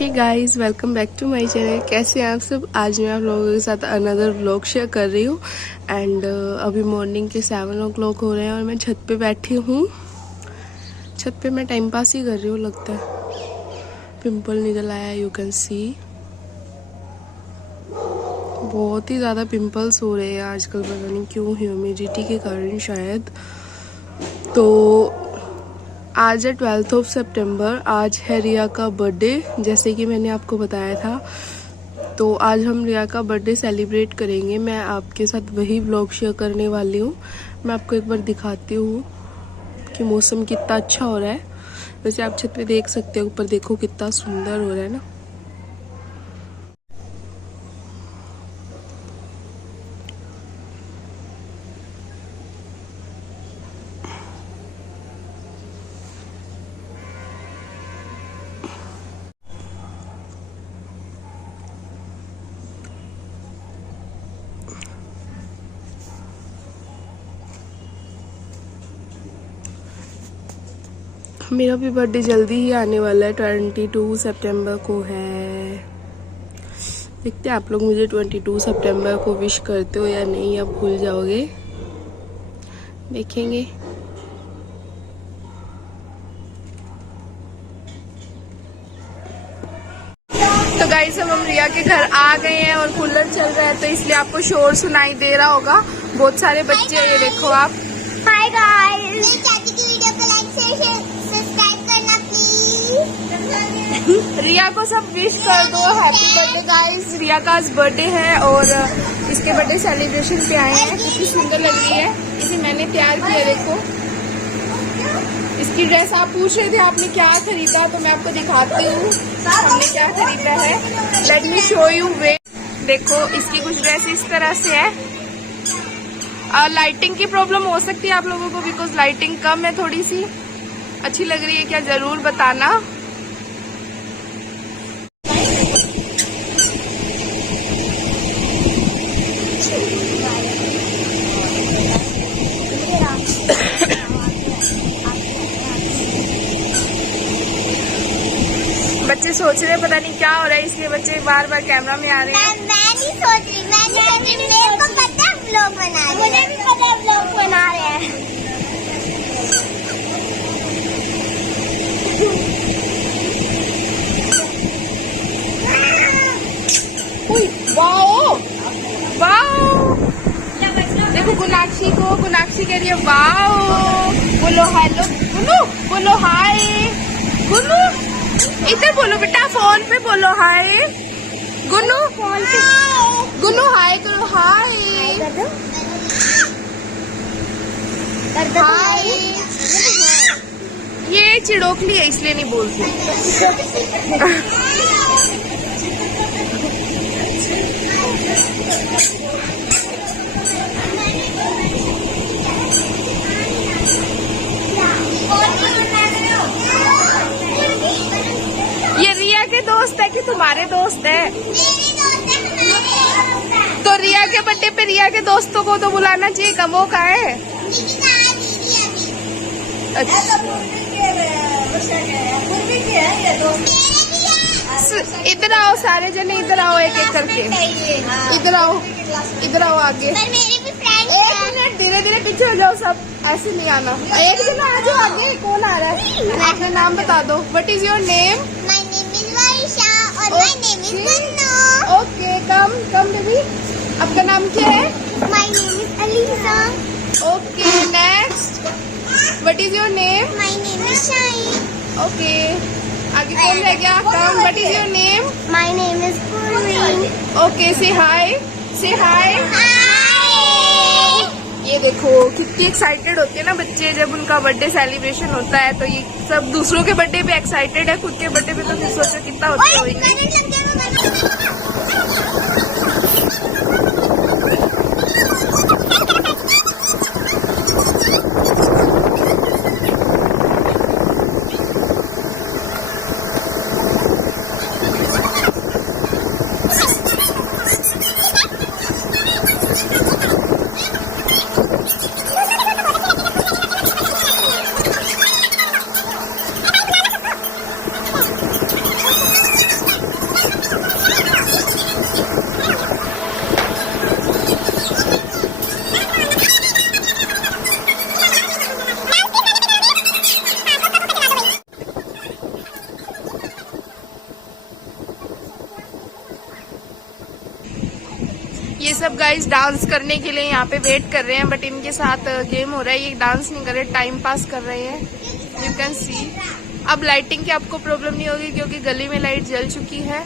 Hey guys, welcome back to my channel. कैसे हैं आप सब। आज मैं आप लोगों के साथ अनदर व्लॉग शेयर कर रही हूँ। एंड अभी मॉर्निंग के 7 o'clock हो रहे हैं और मैं छत पे बैठी हूँ। छत पे मैं टाइम पास ही कर रही हूँ लगता है। पिंपल निकल आया, यू कैन सी। बहुत ही ज़्यादा पिंपल्स हो रहे हैं आजकल, पता नहीं क्यों, ह्यूमिडिटी के कारण शायद। तो आज है 12 सितंबर। आज है रिया का बर्थडे, जैसे कि मैंने आपको बताया था। तो आज हम रिया का बर्थडे सेलिब्रेट करेंगे। मैं आपके साथ वही व्लॉग शेयर करने वाली हूँ। मैं आपको एक बार दिखाती हूँ कि मौसम कितना अच्छा हो रहा है। वैसे आप छत पे देख सकते हो, ऊपर देखो कितना सुंदर हो रहा है ना। मेरा भी बर्थडे जल्दी ही आने वाला है, 22 सितंबर को है। देखते हैं आप लोग मुझे 22 सितंबर को विश करते हो या नहीं, या भूल जाओगे, देखेंगे। तो गाइस, हम रिया के घर आ गए हैं और कूलर चल रहा है, तो इसलिए आपको शोर सुनाई दे रहा होगा। बहुत सारे बच्चे हैं, ये देखो आप। हाय गाइस, वीडियो को लाइक शेयर सब्सक्राइब करना प्लीज। रिया को सब विश कर दो, हैप्पी बर्थडे गाइस। रिया का आज बर्थडे है और इसके बर्थडे सेलिब्रेशन पे आए हैं। कितनी सुंदर लग रही है, इसे मैंने तैयार किया, देखो। इसकी ड्रेस आप पूछ रहे थे आपने क्या खरीदा, तो मैं आपको दिखाती हूँ हमने क्या खरीदा है। लेट मी शो यू वे। देखो, इसकी कुछ ड्रेस इस तरह से है। लाइटिंग की प्रॉब्लम हो सकती है आप लोगों को, बिकॉज लाइटिंग कम है थोड़ी सी। अच्छी लग रही है क्या, जरूर बताना। बच्चे सोच रहे हैं पता नहीं क्या हो रहा है, इसलिए बच्चे बार बार कैमरा में आ रहे हैं। मैं नहीं सोच रही, मेरे को पता है व्लॉग बना रहे हैं। मुझे भी पता है व्लॉग बना रहे हैं। वाओ वाओ, देखो गुनाक्षी को, गुनाक्षी कह रही है वाओ। बोलो हेलो, गुनू बोलो हाय। गुनू इधर बोलो बेटा, फोन पे बोलो हाय। गुनू फोन पे, गुनू हाय करो, हाय हाय। ये चिड़ोकली है इसलिए नहीं बोलती। ये रिया के दोस्त है कि तुम्हारे दोस्त है? तो रिया के बर्थडे पे रिया के दोस्तों को तो बुलाना चाहिए, कमो का है। अच्छा, इधर आओ सारे जने, इधर आओ एक एक करके, इधर आओ, इधर आओ आगे। एक मिनट, धीरे धीरे पीछे हो जाओ सब, ऐसे नहीं आना। एक जना आ जाओ आगे। कौन आ रहा है, अपना नाम बता दो। What is your name? My name is Vaisha और my name is Vannu। Okay, come come baby. आपका नाम क्या है? My name is Alisa। Okay, next. What is your name? My name is Shine। Okay, आगे कौन रह गया? Come. What is your name? My name is Purvi। Okay, say hi, से हाय। ये देखो कितनी एक्साइटेड होते हैं ना बच्चे जब उनका बर्थडे सेलिब्रेशन होता है। तो ये सब दूसरों के बर्थडे पे एक्साइटेड है, खुद के बर्थडे पे तो फिर सोचो कितना होते होंगे। सब गाइस डांस करने के लिए यहाँ पे वेट कर रहे हैं, बट इनके साथ गेम हो रहा है, ये डांस नहीं कर रहे, टाइम पास कर रहे हैं। You can see. अब लाइटिंग की आपको प्रॉब्लम नहीं होगी क्योंकि गली में लाइट जल चुकी है।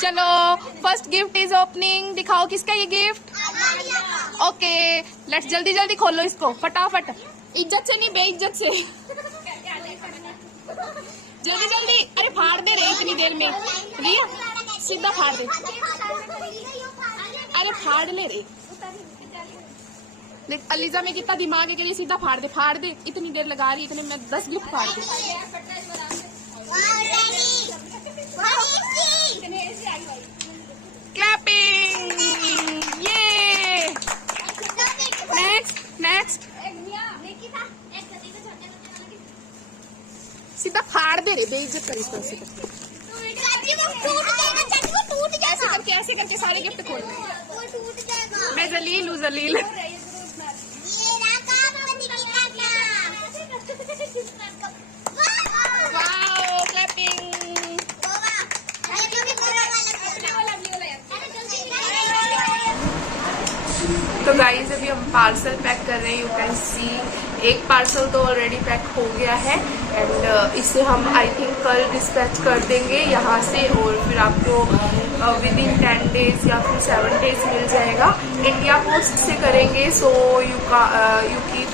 चलो फर्स्ट गिफ्ट इज ओपनिंग। दिखाओ किसका ये गिफ्ट। ओके लेट्स जल्दी जल्दी खोलो इसको फटाफट, इज्जत से नहीं बेइज्जत से। जल्दी जल्दी। अरे फाड़ दे रहे इतनी देर में, रिया सीधा फाड़ दे। अरे फाड़ ले रे, देख अलीजा में कितना दिमाग है कि सीधा फाड़ दे, इतनी देर लगा रही, इतने में 10 गिफ्ट फाड़ दे। क्लैपिंग, ये नेक्स्ट सीधा फाड़ दे रे, बेइज्जत कर इसको। ऐसे करके सारे गिफ्ट खोल। मैं जलील हूँ, जलील। Wow clapping. तो गाइस अभी हम पार्सल पैक कर रहे हैं। यू कैन सी एक पार्सल तो ऑलरेडी पैक हो गया है एंड इसे हम आई थिंक कल डिस्पैच कर देंगे यहाँ से, और फिर आपको विद इन 10 डेज या फिर 7 डेज मिल जाएगा। इंडिया पोस्ट से करेंगे, so you keep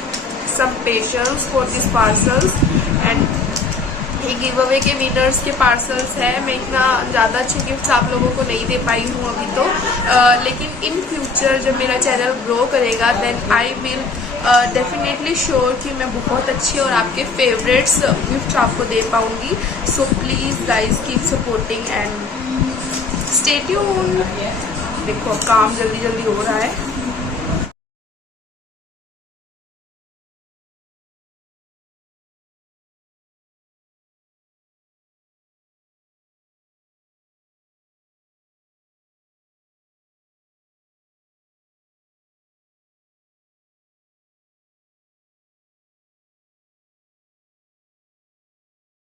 some patience for this parcels. And ये गिव अवे के विनर्स के पार्सल्स है। मैं इतना ज़्यादा अच्छे गिफ्ट्स आप लोगों को नहीं दे पाई हूँ अभी तो, लेकिन इन फ्यूचर जब मेरा चैनल ग्रो करेगा then I will definitely sure कि मैं बहुत अच्छे और आपके फेवरेट्स गिफ्ट आपको दे पाऊंगी। So please guys keep supporting and stay tuned. देखो काम जल्दी जल्दी हो रहा है।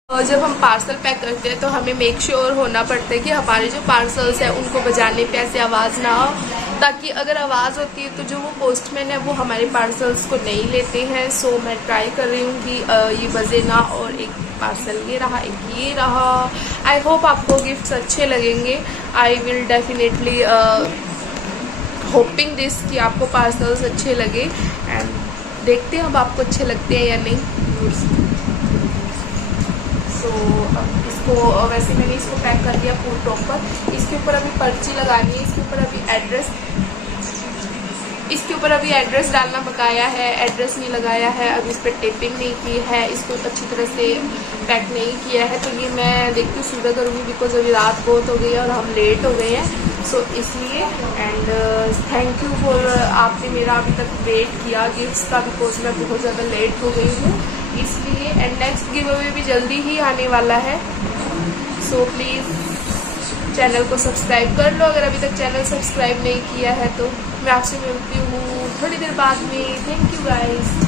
और जब हम पार्सल पैक करते हैं तो हमें मेक श्योर होना पड़ता है कि हमारे जो पार्सल्स हैं उनको बजाने पे ऐसे आवाज़ ना हो, ताकि अगर आवाज़ होती है तो जो वो पोस्टमैन है वो हमारे पार्सल्स को नहीं लेते हैं। सो मैं ट्राई कर रही हूँ कि ये बजे ना। और एक पार्सल ये रहा, एक ये रहा। आई होप आपको गिफ्ट्स अच्छे लगेंगे। आई विल डेफिनेटली होपिंग दिस कि आपको पार्सल्स अच्छे लगे एंड देखते हैं अब आपको अच्छे लगते हैं या नहीं। तो इसको वैसे मैंने इसको पैक कर दिया फुल प्रॉपर। इसके ऊपर अभी पर्ची लगानी है, इसके ऊपर अभी एड्रेस डालना बकाया है। एड्रेस नहीं लगाया है, अभी इस पर टेपिंग नहीं की है, इसको अच्छी तरह से पैक नहीं किया है। तो ये मैं देखती हूँ सुबह करूँगी, बिकॉज अभी रात बहुत हो गई है और हम लेट हो गए हैं। सो इसलिए एंड थैंक यू फॉर आपने मेरा अभी तक वेट किया गिफ्ट्स का, बिकॉज मैं बहुत ज़्यादा लेट हो गई हूँ इसलिए। एंड नेक्स्ट गिव अवे भी जल्दी ही आने वाला है, सो प्लीज़ चैनल को सब्सक्राइब कर लो अगर अभी तक चैनल सब्सक्राइब नहीं किया है तो। मैं आपसे मिलती हूँ थोड़ी देर बाद में। Thank you guys.